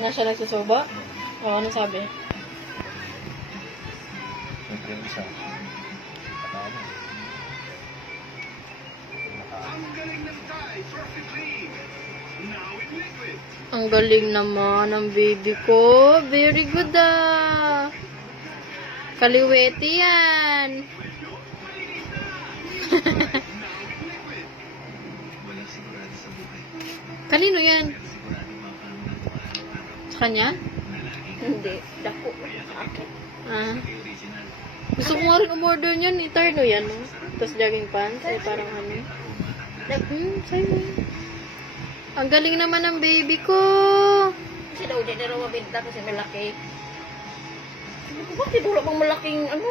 Na siya nagsusuba? O, ano sabi? Siyempre yung isa. Patama. Ang galing naman ng baby ko. Very good Kaliwete yan. Kanino yan? Sa kanya? Hindi. Dako. Sa akin. Ah. Gusto ko nga rin umorder niyan. Itarno yan, no? Tapos jogging pants. Ay, parang ano. Sa'yo. Ang galing naman ng baby ko. Kasi daw, di na raw mabinta kasi malaki. Sabi ko, bakit wala bang malaking ano?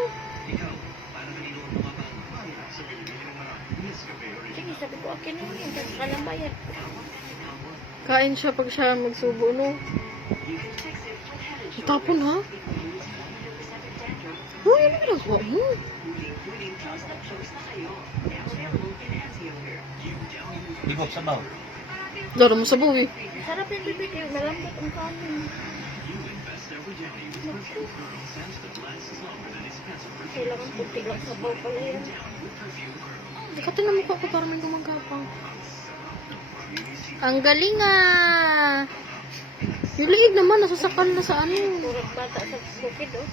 Sige, sabi ko, akin na yun. Kasi kalang bayad. Kain siya pag siya magsubo, no? Tapon, ha? Uy, ano ginagawa mo? Ligop, sabaw. Laro mo sa buwi. Sarap yung bibig kayo. Malambot ang kanin. Kailangan puti lang sabaw pala yan. Katin na mukha ko para may gumagapang. Ang galing Yung liig naman, nasasakal na sa ano. Turag bata sa bukid, oh.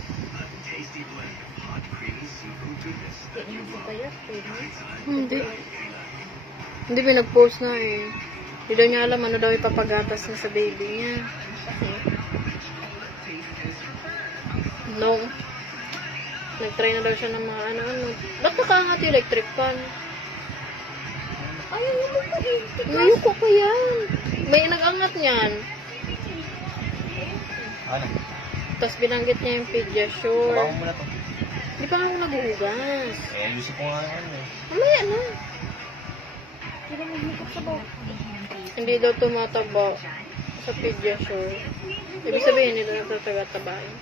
Hindi naman sa bayat, Hindi. Hindi pinag-post na eh. Hindi daw niya alam ano daw ipapagatas niya sa baby niya. No. Nag-try na daw siya ng mga ano-ano. Ba't nakaangat yung electric fan? Ayaw mo pa eh. Ngayon ko pa yan. May nag-angat niyan. Ano? Tapos binanggit niya yung Pediasure. Sabaw mo na to. Di pa nga ako naghuhugas. Ayusin ko nga ano eh. Mamaya na. Hindi naman hikap sabaw. Hindi daw tumataba sa Pediasure. Ibig sabihin, hindi daw natataga-tabain.